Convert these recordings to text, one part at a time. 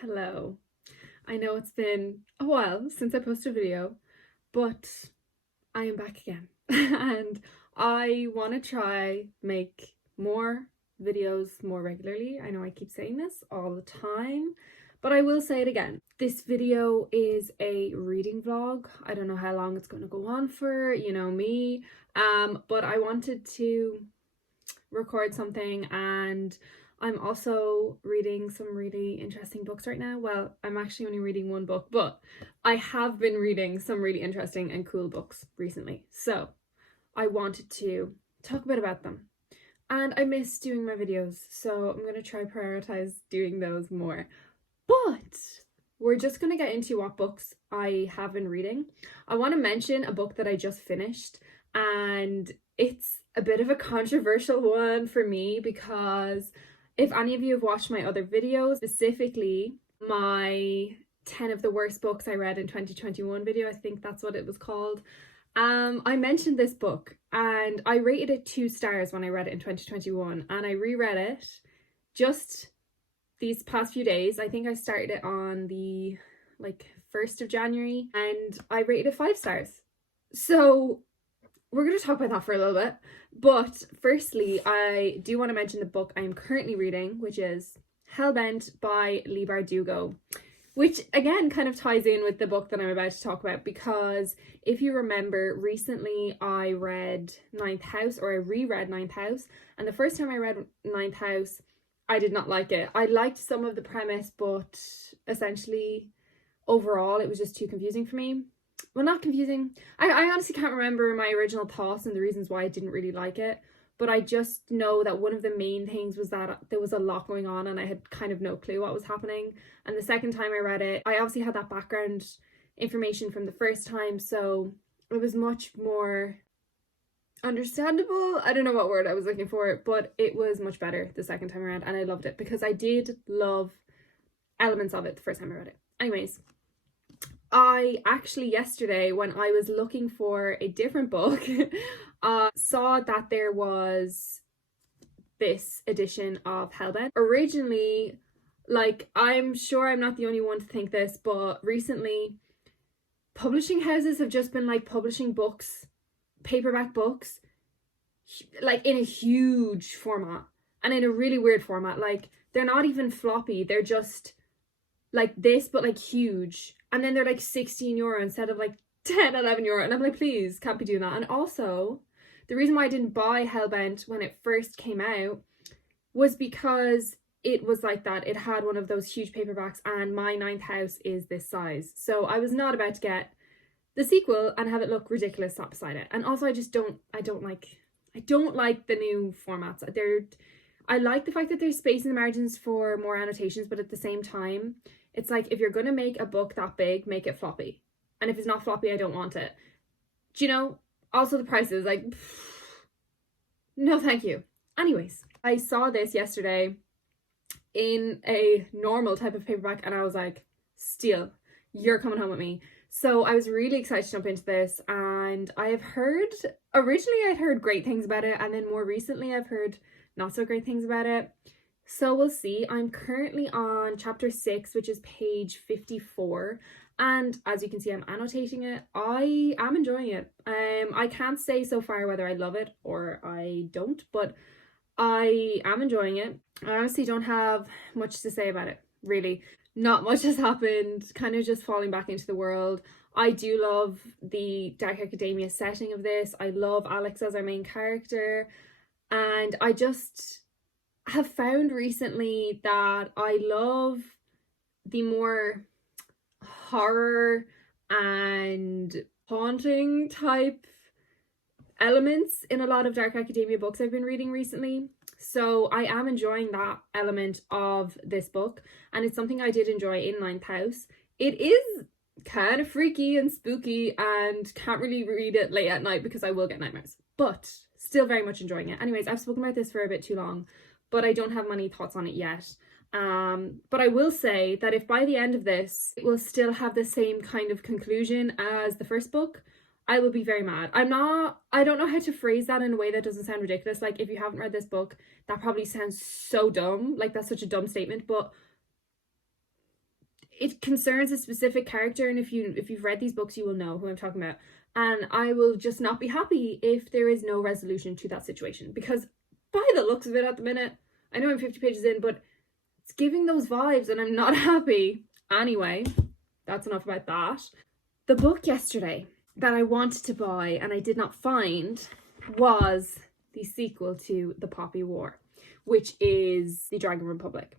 Hello. I know it's been a while since I posted a video, but I am back again. And I want to try make more videos more regularly. I know I keep saying this all the time, but I will say it again. This video is a reading vlog. I don't know how long it's going to go on for, you know me. But I wanted to record something, and I'm also reading some really interesting books right now. Well, I'm actually only reading one book, but I have been reading some really interesting and cool books recently. So I wanted to talk a bit about them. And I miss doing my videos, so I'm going to try prioritize doing those more. But we're just going to get into what books I have been reading. I want to mention a book that I just finished, and it's a bit of a controversial one for me because if any of you have watched my other videos, specifically my 10 of the worst books I read in 2021 video, I think that's what it was called, I mentioned this book and I rated it 2 stars when I read it in 2021, and I reread it just these past few days. I think I started it on the 1st of January and I rated it 5 stars. So we're going to talk about that for a little bit. But firstly, I do want to mention the book I am currently reading, which is Hellbent by Leigh which again kind of ties in with the book that I'm about to talk about, because if you remember, recently I read Ninth House, or I reread Ninth House, and the first time I read Ninth House, I did not like it. I liked some of the premise, but essentially, overall, it was just too confusing for me. Well, not confusing. I honestly can't remember my original thoughts and the reasons why I didn't really like it, but I just know that one of the main things was that there was a lot going on and I had kind of no clue what was happening. And the second time I read it, I obviously had that background information from the first time, so it was much more understandable. I don't know what word I was looking for, but it was much better the second time around, and I loved it because I did love elements of it the first time I read it. Anyways, I actually yesterday, when I was looking for a different book, saw that there was this edition of Hellbent. Originally, I'm sure I'm not the only one to think this, but recently publishing houses have just been publishing books, paperback books, in a huge format and in a really weird format. They're not even floppy, they're just this but huge, and then they're €16 instead of €10-11, and I'm like, please, can't be doing that. And also, the reason why I didn't buy Hellbent when it first came out was because it was like that. It had one of those huge paperbacks, and my Ninth House is this size, so I was not about to get the sequel and have it look ridiculous sat beside it. And also, I don't like the new formats. I like the fact that there's space in the margins for more annotations, but at the same time, it's if you're going to make a book that big, make it floppy. And if it's not floppy, I don't want it. Do you know? Also, the prices, no thank you. Anyways, I saw this yesterday in a normal type of paperback, and I was like, steal, you're coming home with me. So I was really excited to jump into this, and I'd heard great things about it, and then more recently I've heard not so great things about it. So we'll see. I'm currently on chapter 6, which is page 54. And as you can see, I'm annotating it. I am enjoying it. I can't say so far whether I love it or I don't, but I am enjoying it. I honestly don't have much to say about it, really. Not much has happened, kind of just falling back into the world. I do love the dark academia setting of this. I love Alex as our main character. And I just have found recently that I love the more horror and haunting type elements in a lot of dark academia books I've been reading recently. So I am enjoying that element of this book, and it's something I did enjoy in Ninth House. It is kind of freaky and spooky, and can't really read it late at night because I will get nightmares, but still very much enjoying it. Anyways, I've spoken about this for a bit too long, but I don't have many thoughts on it yet. But I will say that if by the end of this it will still have the same kind of conclusion as the first book, I will be very mad. I don't know how to phrase that in a way that doesn't sound ridiculous. If you haven't read this book, that probably sounds so dumb. That's such a dumb statement, but it concerns a specific character, and if you've read these books, you will know who I'm talking about. And I will just not be happy if there is no resolution to that situation, because by the looks of it at the minute, I know I'm 50 pages in, but it's giving those vibes and I'm not happy. Anyway, that's enough about that. The book yesterday that I wanted to buy and I did not find was the sequel to The Poppy War, which is The Dragon Republic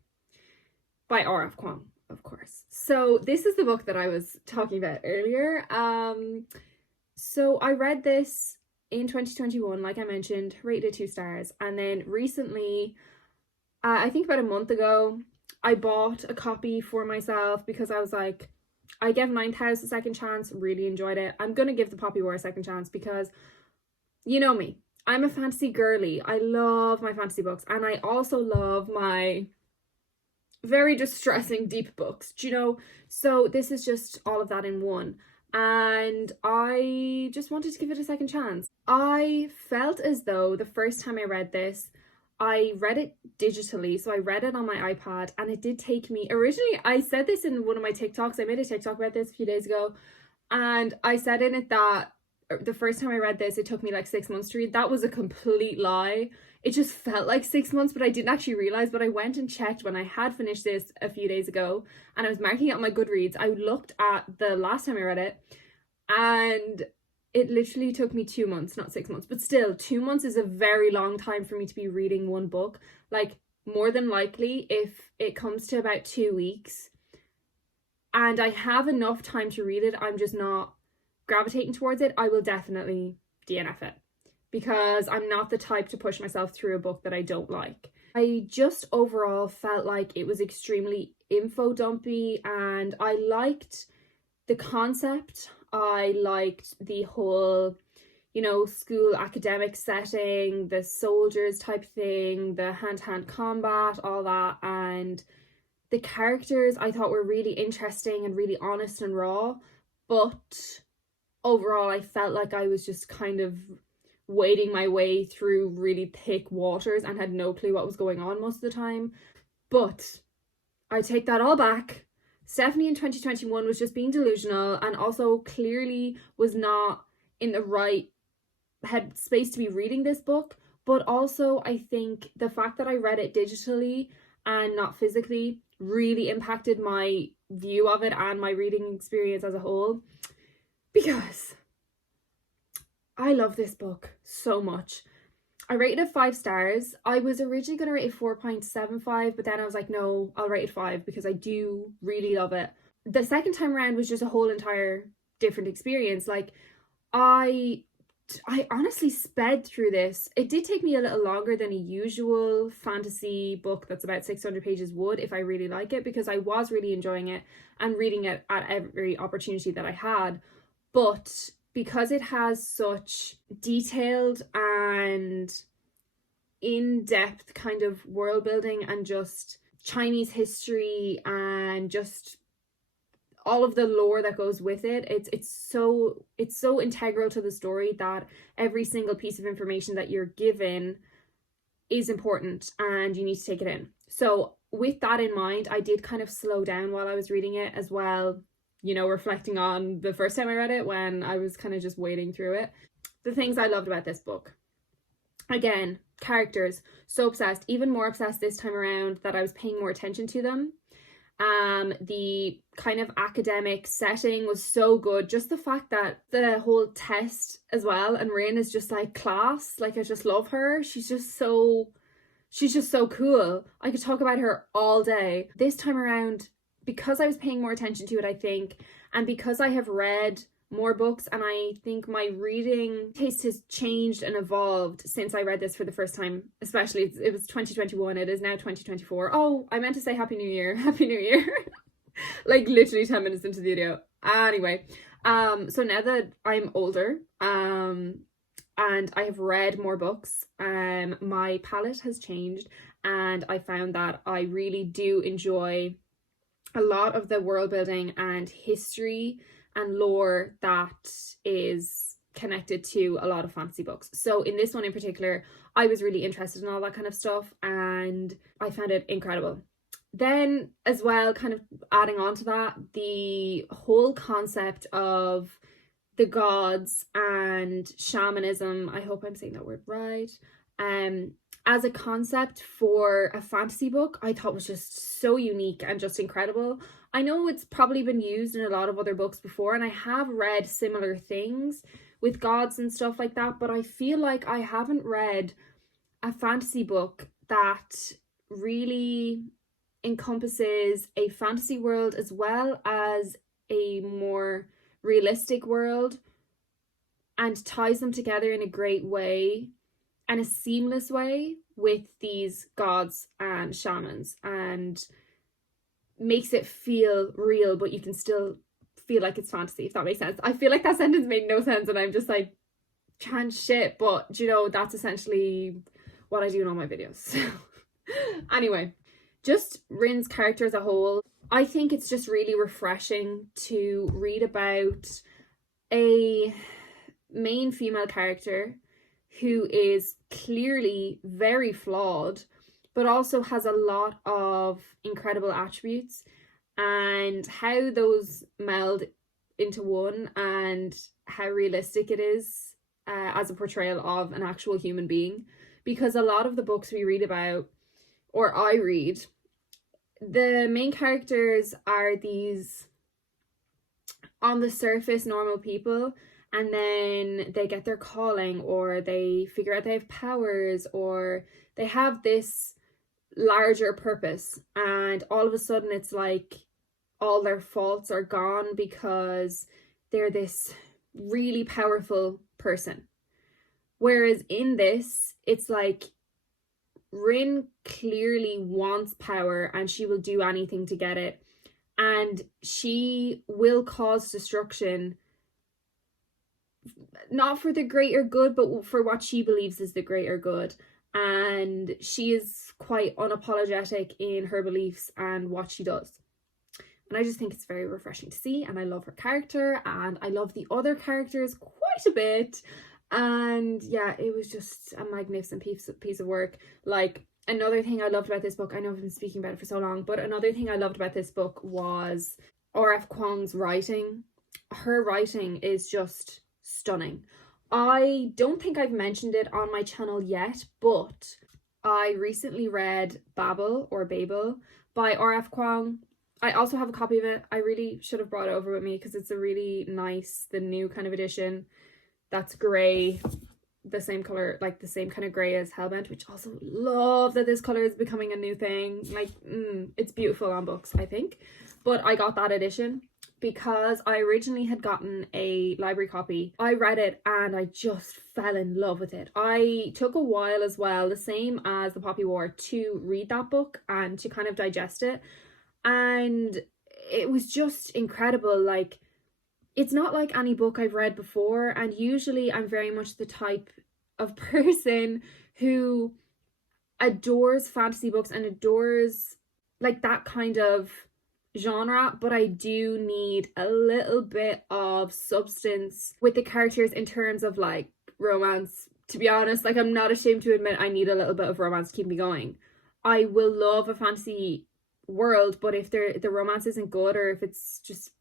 by R.F. Kuang, of course. So this is the book that I was talking about earlier. So I read this in 2021, like I mentioned, rated 2 stars. And then recently, I think about a month ago, I bought a copy for myself because I was like, I gave Ninth House a second chance, really enjoyed it. I'm going to give The Poppy War a second chance because, you know me, I'm a fantasy girly. I love my fantasy books, and I also love my very distressing deep books, do you know? So this is just all of that in one. And I just wanted to give it a second chance. I felt as though the first time I read this, I read it digitally, so I read it on my iPad, and it did take me, originally, I said this in one of my TikToks, I made a TikTok about this a few days ago, and I said in it that the first time I read this, it took me like 6 months to read. That was a complete lie. It just felt like 6 months, but I didn't actually realize, but I went and checked when I had finished this a few days ago, and I was marking it on my Goodreads. I looked at the last time I read it, and it literally took me 2 months, not 6 months, but still 2 months is a very long time for me to be reading one book. Like, more than likely, if it comes to about 2 weeks and I have enough time to read it, I'm just not gravitating towards it, I will definitely DNF it, because I'm not the type to push myself through a book that I don't like. I just overall felt like it was extremely info dumpy, and I liked the concept. I liked the whole, you know, school academic setting, the soldiers type thing, the hand-to-hand combat, all that, and the characters I thought were really interesting and really honest and raw, but overall I felt like I was just kind of wading my way through really thick waters and had no clue what was going on most of the time. But I take that all back. Stephanie in 2021 was just being delusional, and also clearly was not in the right headspace to be reading this book. But also I think the fact that I read it digitally and not physically really impacted my view of it and my reading experience as a whole, because I love this book so much. I rated it 5 stars. I was originally going to rate it 4.75, but then I was like, no, I'll rate it 5 because I do really love it. The second time around was just a whole entire different experience. Like, I honestly sped through this. It did take me a little longer than a usual fantasy book that's about 600 pages would if I really like it, because I was really enjoying it and reading it at every opportunity that I had. But because it has such detailed and in-depth kind of world building and just Chinese history and just all of the lore that goes with it, it's so integral to the story that every single piece of information that you're given is important and you need to take it in. So with that in mind, I did kind of slow down while I was reading it as well, you know, reflecting on the first time I read it when I was kind of just wading through it. The things I loved about this book. Again, characters, so obsessed, even more obsessed this time around that I was paying more attention to them. The kind of academic setting was so good. Just the fact that the whole test as well, and Rin is just like class. Like, I just love her. She's just so cool. I could talk about her all day. This time around, because I was paying more attention to it, I think, and because I have read more books, and I think my reading taste has changed and evolved since I read this for the first time. Especially, it was 2021, it is now 2024. Oh, I meant to say Happy New Year. Happy New Year. Like literally 10 minutes into the video. Anyway, so now that I'm older, and I have read more books, my palette has changed, and I found that I really do enjoy a lot of the world building and history and lore that is connected to a lot of fantasy books. So in this one in particular, I was really interested in all that kind of stuff, and I found it incredible. then as well, kind of adding on to that, the whole concept of the gods and shamanism, I hope I'm saying that word right, as a concept for a fantasy book, I thought was just so unique and just incredible. I know it's probably been used in a lot of other books before, and I have read similar things with gods and stuff like that, but I feel like I haven't read a fantasy book that really encompasses a fantasy world as well as a more realistic world and ties them together in a great way and a seamless way with these gods and shamans, and makes it feel real, but you can still feel like it's fantasy, if that makes sense. I feel like that sentence made no sense and I'm just like chan shit, but you know, that's essentially what I do in all my videos. Anyway, just Rin's character as a whole, I think it's just really refreshing to read about a main female character who is clearly very flawed, but also has a lot of incredible attributes, and how those meld into one, and how realistic it is as a portrayal of an actual human being. Because a lot of the books we read about, or I read, the main characters are these on the surface normal people, and then they get their calling, or they figure out they have powers, or they have this larger purpose, and all of a sudden it's like all their faults are gone because they're this really powerful person. Whereas in this, it's like Rin clearly wants power and she will do anything to get it, and she will cause destruction, not for the greater good, but for what she believes is the greater good. And she is quite unapologetic in her beliefs and what she does. And I just think it's very refreshing to see, and I love her character, and I love the other characters quite a bit. And yeah, it was just a magnificent piece of work. Like, another thing I loved about this book, I know I've been speaking about it for so long, but another thing I loved about this book was R.F. Kuang's writing. Her writing is just stunning. I don't think I've mentioned it on my channel yet, but I recently read Babel by R.F. Kuang. I also have a copy of it. I really should have brought it over with me because it's a really nice, the new kind of edition that's grey, the same colour, like the same kind of grey as Hellbent, which also love that this colour is becoming a new thing. Like, it's beautiful on books, I think. But I got that edition because I originally had gotten a library copy. I read it and I just fell in love with it. I took a while as well, the same as The Poppy War, to read that book and to kind of digest it. And it was just incredible. Like, it's not like any book I've read before, and usually I'm very much the type of person who adores fantasy books and adores like that kind of genre, but I do need a little bit of substance with the characters in terms of like romance. To be honest, like, I'm not ashamed to admit I need a little bit of romance to keep me going. I will love a fantasy world, but if the romance isn't good, or if it's just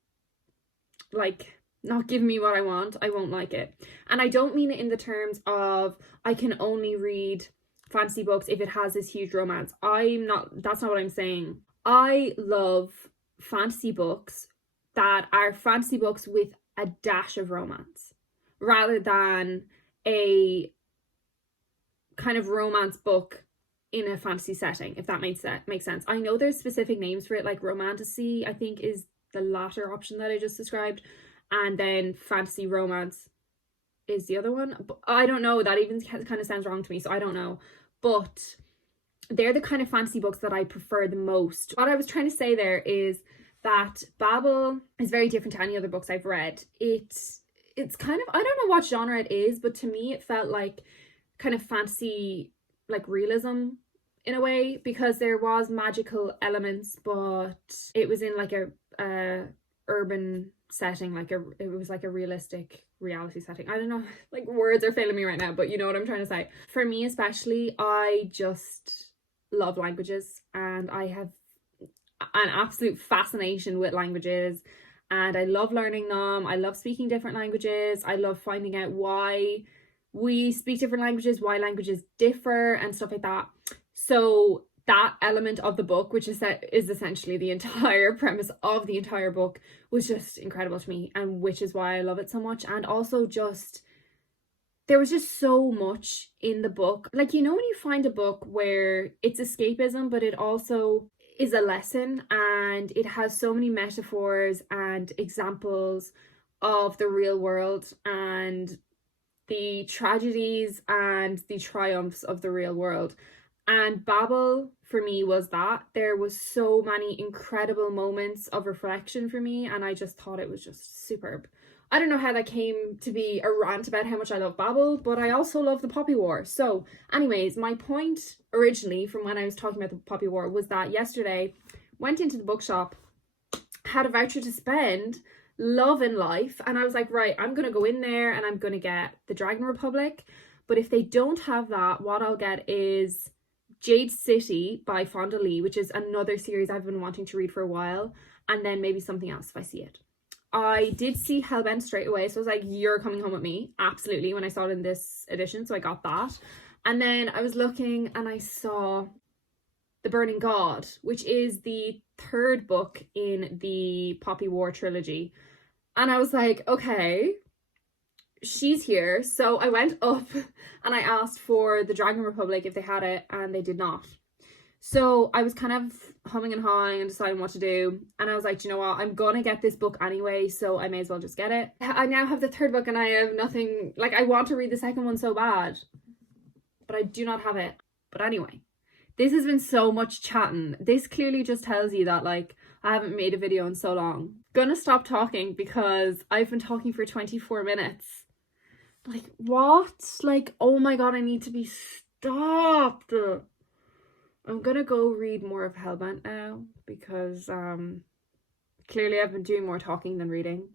like not giving me what I want, I won't like it. And I don't mean it in the terms of I can only read fantasy books if it has this huge romance. That's not what I'm saying. I love fantasy books that are fantasy books with a dash of romance, rather than a kind of romance book in a fantasy setting, if that makes sense. I know there's specific names for it, like romantasy, I think, is the latter option that I just described, and then fantasy romance is the other one. But I don't know, that even kind of sounds wrong to me, so I don't know. But they're the kind of fantasy books that I prefer the most. What I was trying to say there is that Babel is very different to any other books I've read. It's kind of, I don't know what genre it is, but to me it felt like kind of fantasy, like realism in a way, because there was magical elements, but it was in like a urban setting, like it was like a realistic reality setting. I don't know, like words are failing me right now, but you know what I'm trying to say. For me especially, I just love languages, and I have an absolute fascination with languages, and I love learning them. I love speaking different languages. I love finding out why we speak different languages, why languages differ, and stuff like that. So that element of the book, which is essentially the entire premise of the entire book, was just incredible to me, and which is why I love it so much. And also just, there was just so much in the book. Like, you know, when you find a book where it's escapism, but it also is a lesson, and it has so many metaphors and examples of the real world and the tragedies and the triumphs of the real world. And Babel for me was that. There was so many incredible moments of reflection for me, and I just thought it was just superb. I don't know how that came to be a rant about how much I love Babel, but I also love the Poppy War. So anyways, my point originally from when I was talking about the Poppy War was that yesterday went into the bookshop, had a voucher to spend, Love and Life, and I was like, right, I'm gonna go in there and I'm gonna get the Dragon Republic. But if they don't have that, what I'll get is Jade City by Fonda Lee, which is another series I've been wanting to read for a while, and then maybe something else if I see it. I did see Hellbent straight away, so I was like, you're coming home with me, absolutely, when I saw it in this edition, so I got that. And then I was looking and I saw The Burning God, which is the third book in the Poppy War trilogy. And I was like, okay, she's here. So I went up and I asked for the Dragon Republic if they had it, and they did not. So I was kind of humming and hawing and deciding what to do. And I was like, do you know what? I'm gonna get this book anyway, so I may as well just get it. I now have the third book and I have nothing, like, I want to read the second one so bad, but I do not have it. But anyway, this has been so much chatting. This clearly just tells you that, like, I haven't made a video in so long. Gonna stop talking because I've been talking for 24 minutes. Like, what? Like, oh my god, I need to be stopped. I'm gonna go read more of Hellbent now because clearly I've been doing more talking than reading.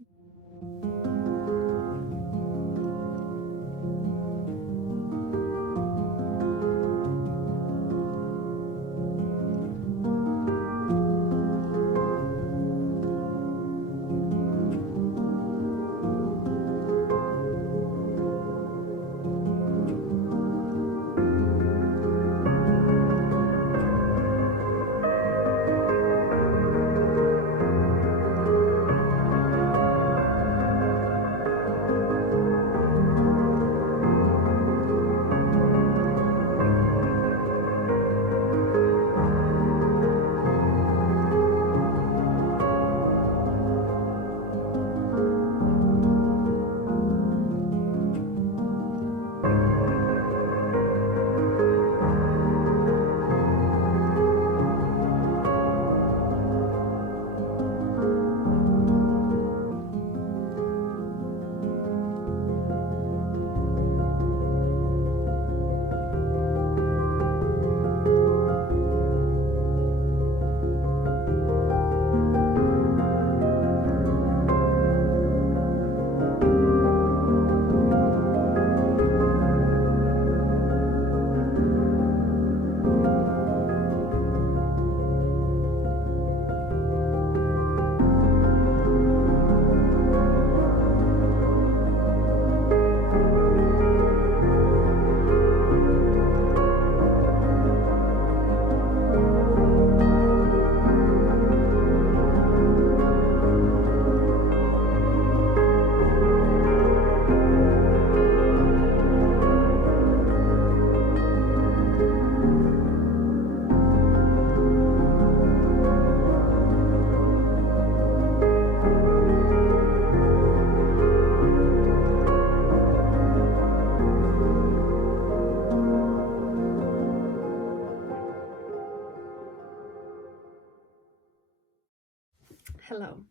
Hello,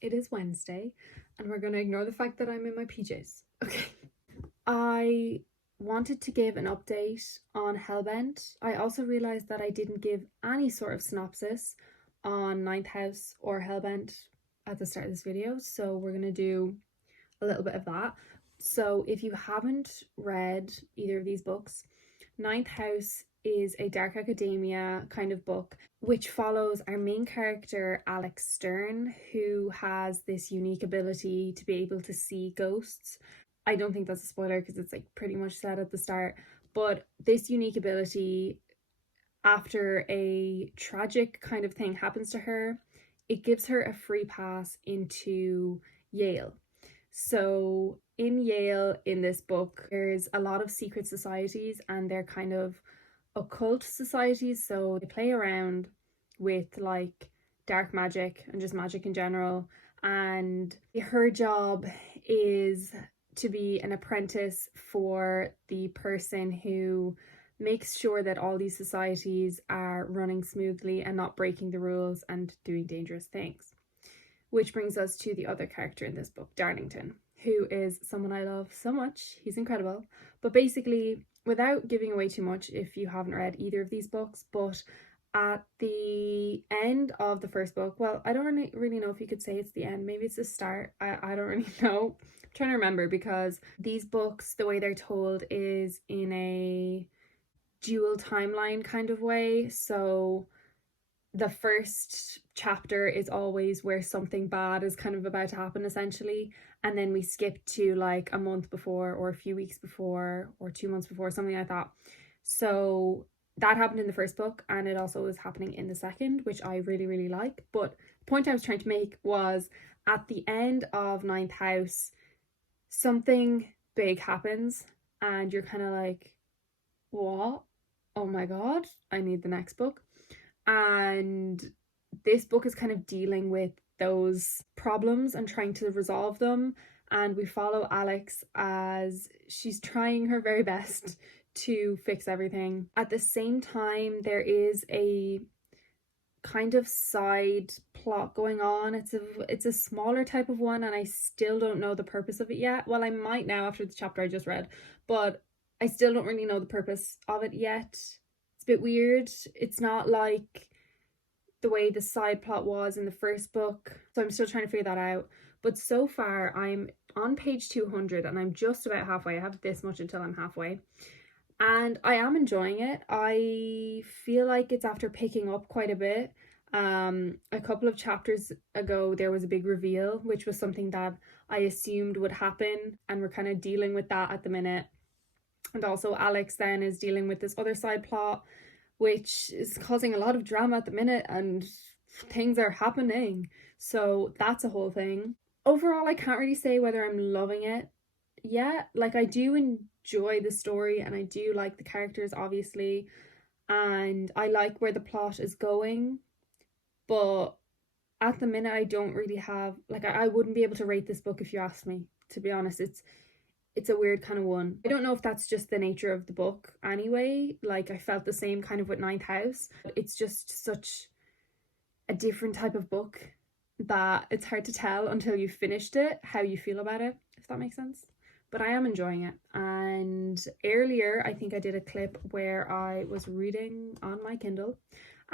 it is Wednesday and we're going to ignore the fact that I'm in my PJs. Okay. I wanted to give an update on Hellbent. I also realised that I didn't give any sort of synopsis on Ninth House or Hellbent at the start of this video, so we're going to do a little bit of that. So if you haven't read either of these books, Ninth House is a dark academia kind of book which follows our main character Alex Stern, who has this unique ability to be able to see ghosts. I don't think that's a spoiler because it's like pretty much said at the start, but this unique ability, after a tragic kind of thing happens to her, it gives her a free pass into Yale. So in Yale, in this book, there's a lot of secret societies, and they're kind of occult societies. So they play around with like dark magic and just magic in general. And her job is to be an apprentice for the person who makes sure that all these societies are running smoothly and not breaking the rules and doing dangerous things. Which brings us to the other character in this book, Darlington, who is someone I love so much. He's incredible. But basically, without giving away too much if you haven't read either of these books, but at the end of the first book, well, I don't really know if you could say it's the end. Maybe it's the start. I don't really know. I'm trying to remember, because these books, the way they're told is in a dual timeline kind of way. So the first chapter is always where something bad is kind of about to happen, essentially, and then we skip to like a month before or a few weeks before or 2 months before, something like that. So that happened in the first book, and it also is happening in the second, which I really, really like. But the point I was trying to make was, at the end of Ninth House, something big happens and you're kind of like, what? Oh my god, I need the next book. And this book is kind of dealing with those problems and trying to resolve them. And we follow Alex as she's trying her very best to fix everything. At the same time, there is a kind of side plot going on. It's a smaller type of one, and I still don't know the purpose of it yet. Well, I might now after the chapter I just read, but I still don't really know the purpose of it yet. It's a bit weird. It's not like the way the side plot was in the first book, so I'm still trying to figure that out. But so far I'm on page 200 and I'm just about halfway. I have this much until I'm halfway, and I am enjoying it. I feel like it's after picking up quite a bit. A couple of chapters ago there was a big reveal, which was something that I assumed would happen, and we're kind of dealing with that at the minute. And also Alex then is dealing with this other side plot, which is causing a lot of drama at the minute, and things are happening. So that's a whole thing. Overall, I can't really say whether I'm loving it yet. Like, I do enjoy the story and I do like the characters, obviously, and I like where the plot is going. But at the minute, I don't really have, like, I wouldn't be able to rate this book if you asked me, to be honest. It's a weird kind of one. I don't know if that's just the nature of the book anyway. Like, I felt the same kind of with Ninth House. It's just such a different type of book that it's hard to tell until you've finished it how you feel about it, if that makes sense. But I am enjoying it. And earlier, I think I did a clip where I was reading on my Kindle.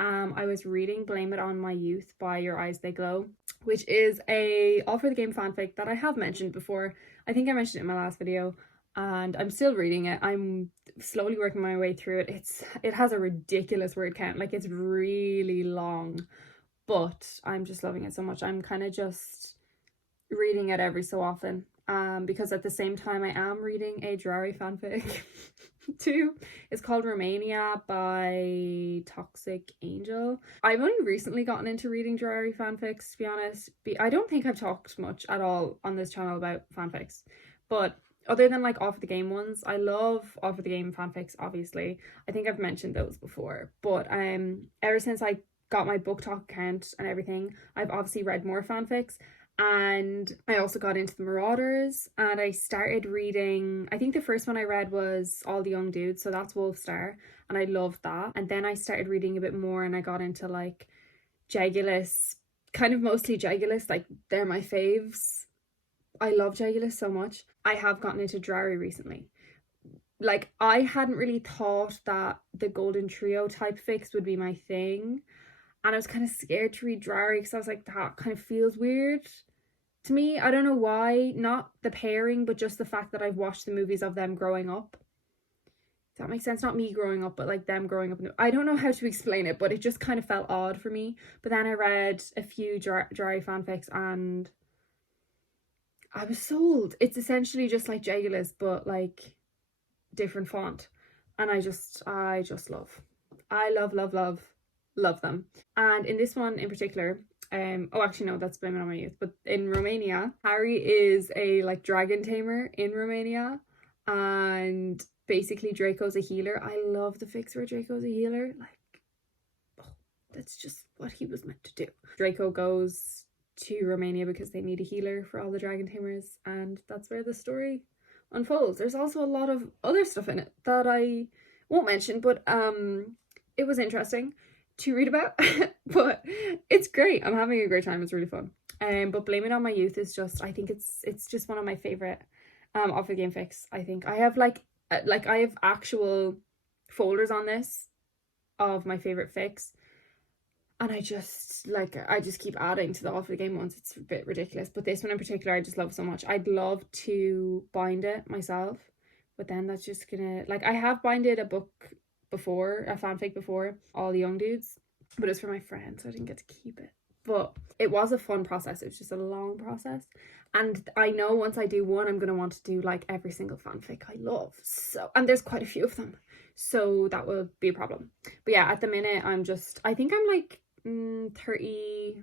I was reading Blame It On My Youth by Your Eyes They Glow, which is a All for the Game fanfic that I have mentioned before. I think I mentioned it in my last video, and I'm still reading it. I'm slowly working my way through it. It has a ridiculous word count. Like, it's really long, but I'm just loving it so much. I'm kind of just reading it every so often, because at the same time I am reading a Drarry fanfic too. It's called Romania by Toxic Angel. I've only recently gotten into reading Drarry fanfics, to be honest. I don't think I've talked much at all on this channel about fanfics, but other than like All for the Game ones, I love All for the Game fanfics, obviously. I think I've mentioned those before, but ever since I got my book talk account and everything, I've obviously read more fanfics. And I also got into the Marauders, and I started reading, I think the first one I read was All the Young Dudes, so that's Wolfstar, and I loved that. And then I started reading a bit more and I got into like Jaggulus, kind of mostly Jaggulus, like they're my faves. I love Jaggulus so much. I have gotten into Drarry recently. Like, I hadn't really thought that the Golden Trio type fics would be my thing, and I was kind of scared to read Drarry because I was like, that kind of feels weird to me. I don't know why. Not the pairing, but just the fact that I've watched the movies of them growing up. that makes sense. Not me growing up, but like them growing up. I don't know how to explain it, but it just kind of felt odd for me. But then I read a few dry fanfics and I was sold. It's essentially just like Jaggedless, but like different font. And I just love. I love them. And in this one in particular, oh actually no, that's Blaming on My Youth. But in Romania, Harry is a like dragon tamer in Romania, and basically Draco's a healer. I love the fics where Draco's a healer. Like, oh, that's just what he was meant to do. Draco goes to Romania because they need a healer for all the dragon tamers, and that's where the story unfolds. There's also a lot of other stuff in it that I won't mention, but it was interesting to read about. But it's great. I'm having a great time. It's really fun. But Blaming on My Youth is just, I think it's just one of my favorite off the game fics. I think I have like I have actual folders on this of my favorite fics, and I just keep adding to the off the game ones. It's a bit ridiculous, but this one in particular I just love so much. I'd love to bind it myself, but then that's just gonna, like, I have binded a book before, a fanfic before, All the Young Dudes, but it's for my friend, so I didn't get to keep it. But it was a fun process. It was just a long process, and I know once I do one, I'm gonna want to do like every single fanfic I love. So, and there's quite a few of them, so that will be a problem. But yeah, at the minute I think I'm like 30,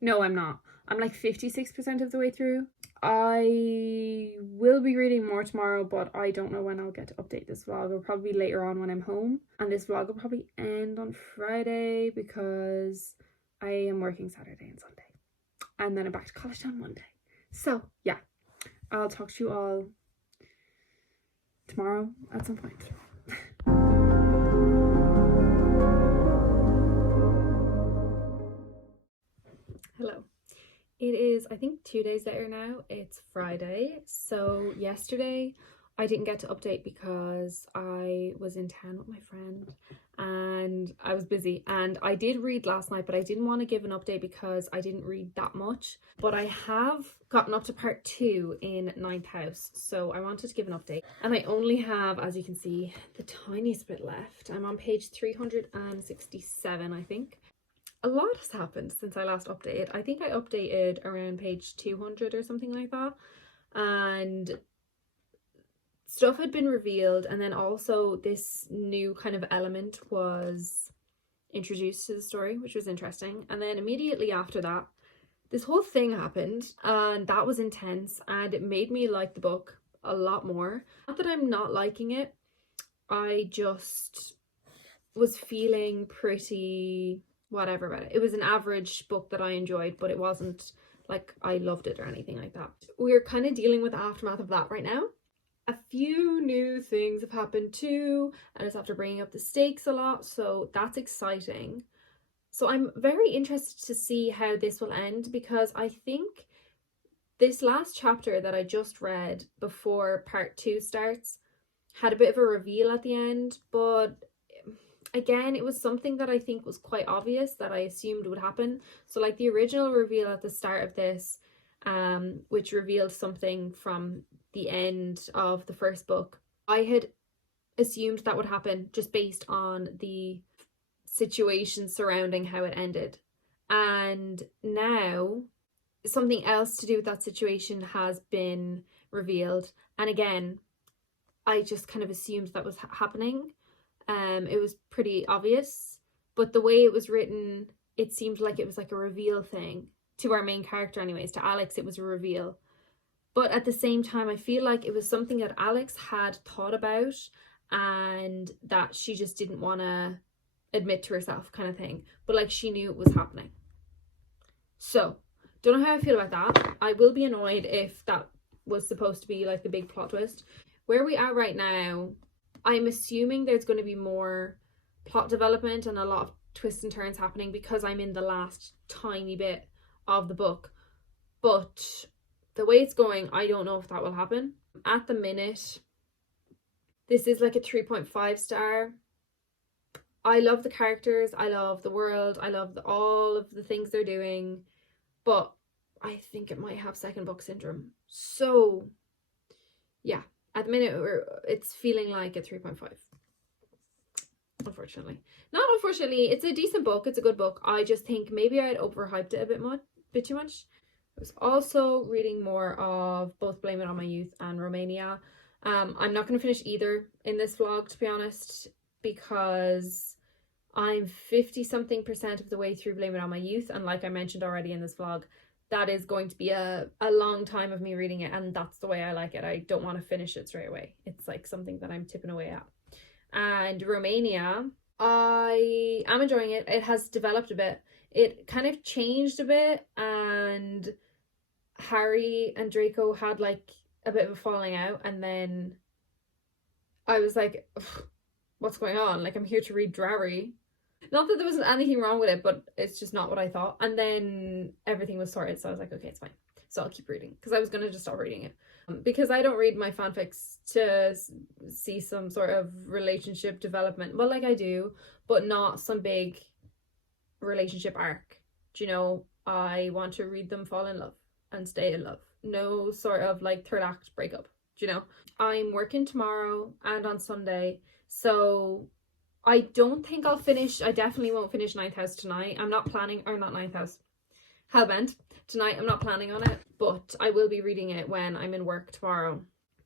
no I'm not, I'm like 56% of the way through. I will be reading more tomorrow, but I don't know when I'll get to update this vlog. It'll probably be later on when I'm home, and this vlog will probably end on Friday because I am working Saturday and Sunday, and then I'm back to college on Monday. So yeah, I'll talk to you all tomorrow at some point. Hello. It is, I think, 2 days later now. It's Friday. So yesterday I didn't get to update because I was in town with my friend and I was busy. And I did read last night, but I didn't want to give an update because I didn't read that much. But I have gotten up to part 2 in Ninth House, so I wanted to give an update. And I only have, as you can see, the tiniest bit left. I'm on page 367, I think. A lot has happened since I last updated. I think I updated around page 200 or something like that, and stuff had been revealed, and then also this new kind of element was introduced to the story, which was interesting. And then immediately after that, this whole thing happened, and that was intense, and it made me like the book a lot more. Not that I'm not liking it, I just was feeling pretty whatever about it. It was an average book that I enjoyed, but it wasn't like I loved it or anything like that. We're kind of dealing with the aftermath of that right now. A few new things have happened too, and it's after bringing up the stakes a lot, so that's exciting. So I'm very interested to see how this will end, because I think this last chapter that I just read before part 2 starts had a bit of a reveal at the end, but again, it was something that I think was quite obvious that I assumed would happen. So like the original reveal at the start of this, which revealed something from the end of the first book, I had assumed that would happen just based on the situation surrounding how it ended. And now something else to do with that situation has been revealed. And again, I just kind of assumed that was happening. It was pretty obvious, but the way it was written, it seemed like it was like a reveal thing to our main character anyways. To Alex, it was a reveal. But at the same time, I feel like it was something that Alex had thought about and that she just didn't want to admit to herself, kind of thing. But like, she knew it was happening. So, don't know how I feel about that. I will be annoyed if that was supposed to be like the big plot twist. Where we are right now, I'm assuming there's going to be more plot development and a lot of twists and turns happening because I'm in the last tiny bit of the book. But the way it's going, I don't know if that will happen. At the minute, this is like a 3.5 star. I love the characters, I love the world, I love all of the things they're doing, but I think it might have second book syndrome. So yeah, at the minute it's feeling like a 3.5. unfortunately. Not unfortunately, it's a decent book, it's a good book. I just think maybe I'd overhyped it a bit too much. I was also reading more of both Blame It On My Youth and Romania. I'm not going to finish either in this vlog, to be honest, because I'm 50-something% of the way through Blame It On My Youth, and like I mentioned already in this vlog, that is going to be a long time of me reading it, and that's the way I like it. I don't want to finish it straight away. It's like something that I'm tipping away at. And Romania, I am enjoying it. It has developed a bit. It kind of changed a bit, and Harry and Draco had like a bit of a falling out, and then I was like, what's going on? Like, I'm here to read Drarry. Not that there wasn't anything wrong with it, but it's just not what I thought. And then everything was sorted, so I was like, okay, it's fine. So I'll keep reading, because I was going to just stop reading it. Because I don't read my fanfics to see some sort of relationship development. Well, like I do, but not some big relationship arc. Do you know, I want to read them fall in love and stay in love. No sort of like third act breakup. Do you know? I'm working tomorrow and on Sunday, so I don't think I'll finish. I definitely won't finish Ninth House tonight. I'm not planning, or not Ninth House, Hellbent tonight. I'm not planning on it, but I will be reading it when I'm in work tomorrow.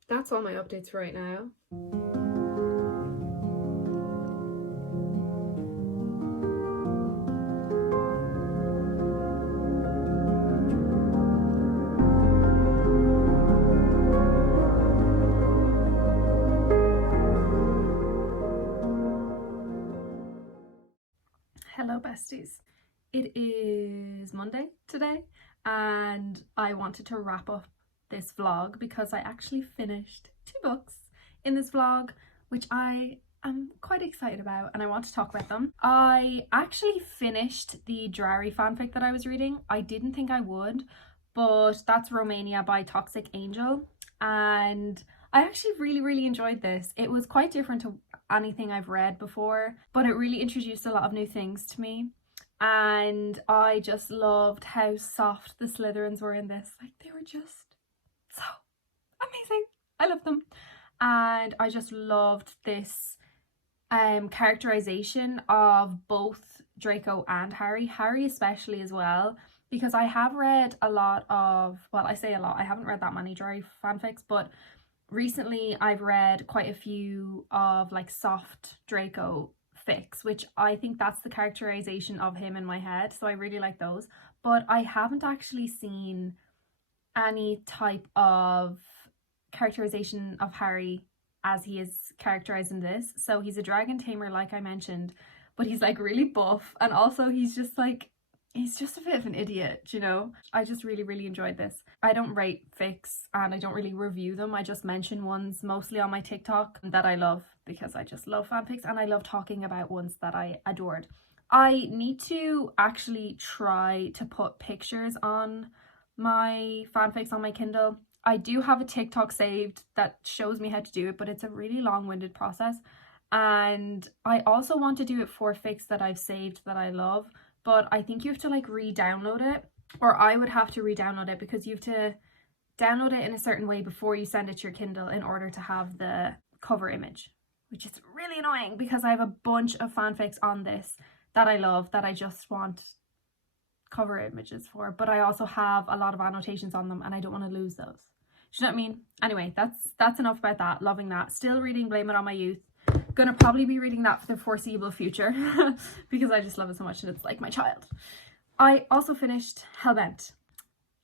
That's all my updates for right now. Hello besties. It is Monday today, and I wanted to wrap up this vlog because I actually finished 2 books in this vlog, which I am quite excited about, and I want to talk about them. I actually finished the Drarry fanfic that I was reading. I didn't think I would, but that's Romania by Toxic Angel, and I actually really enjoyed this. It was quite different to anything I've read before, but it really introduced a lot of new things to me, and I just loved how soft the Slytherins were in this. Like, they were just so amazing. I love them, and I just loved this characterization of both Draco and Harry especially as well, because I have read a lot of, well, I say a lot, I haven't read that many Drarry fanfics, but recently I've read quite a few of like soft Draco fics, which I think that's the characterization of him in my head, so I really like those. But I haven't actually seen any type of characterization of Harry as he is characterized in this. So he's a dragon tamer, like I mentioned, but he's like really buff, and also he's just like, he's just a bit of an idiot, you know? I just really enjoyed this. I don't rate fics and I don't really review them. I just mention ones mostly on my TikTok that I love, because I just love fanfics and I love talking about ones that I adored. I need to actually try to put pictures on my fanfics on my Kindle. I do have a TikTok saved that shows me how to do it, but it's a really long-winded process. And I also want to do it for fics that I've saved that I love, but I think you have to like re-download it, or I would have to re-download it, because you have to download it in a certain way before you send it to your Kindle in order to have the cover image, which is really annoying because I have a bunch of fanfics on this that I love that I just want cover images for, but I also have a lot of annotations on them and I don't want to lose those. Do you know what I mean? Anyway, that's enough about that. Loving that. Still reading Blame It On My Youth. Gonna probably be reading that for the foreseeable future because I just love it so much and it's like my child. I also finished Hellbent.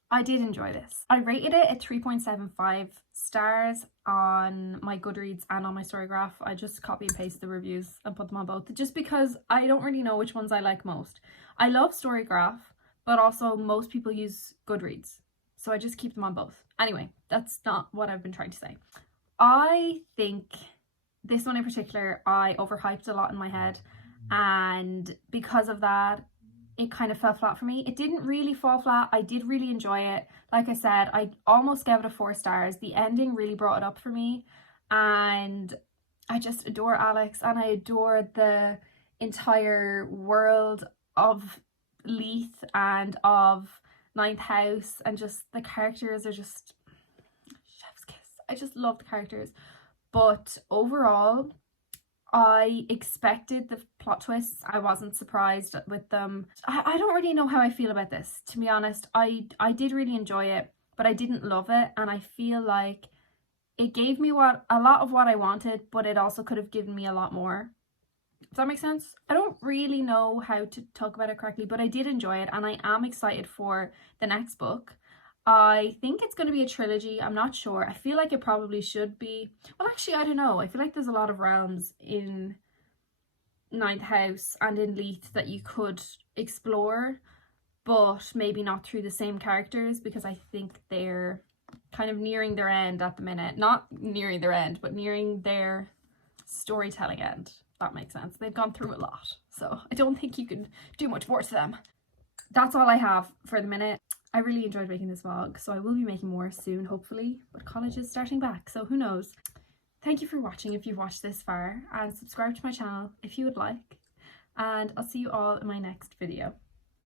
I did enjoy this. I rated it at 3.75 stars on my Goodreads and on my StoryGraph. I just copy and paste the reviews and put them on both, just because I don't really know which ones I like most. I love StoryGraph, but also most people use Goodreads, so I just keep them on both. Anyway, that's not what I've been trying to say. I think this one in particular, I overhyped a lot in my head, and because of that, it kind of fell flat for me. It didn't really fall flat. I did really enjoy it. Like I said, I almost gave it a 4 stars. The ending really brought it up for me, and I just adore Alex, and I adore the entire world of Leith and of Ninth House, and just the characters are just chef's kiss. I just love the characters. But overall, I expected the plot twists. I wasn't surprised with them. I don't really know how I feel about this, to be honest. I did really enjoy it, but I didn't love it, and I feel like it gave me a lot of what I wanted, but it also could have given me a lot more. Does that make sense? I don't really know how to talk about it correctly, but I did enjoy it, and I am excited for the next book. I think it's going to be a trilogy. I'm not sure. I feel like it probably should be. Well, actually, I don't know. I feel like there's a lot of realms in Ninth House and in Leith that you could explore, but maybe not through the same characters, because I think they're kind of nearing their end at the minute. Not nearing their end, but nearing their storytelling end. That makes sense. They've gone through a lot, so I don't think you can do much more to them. That's all I have for the minute. I really enjoyed making this vlog, so I will be making more soon, hopefully, but college is starting back, so who knows. Thank you for watching if you've watched this far, and subscribe to my channel if you would like, and I'll see you all in my next video.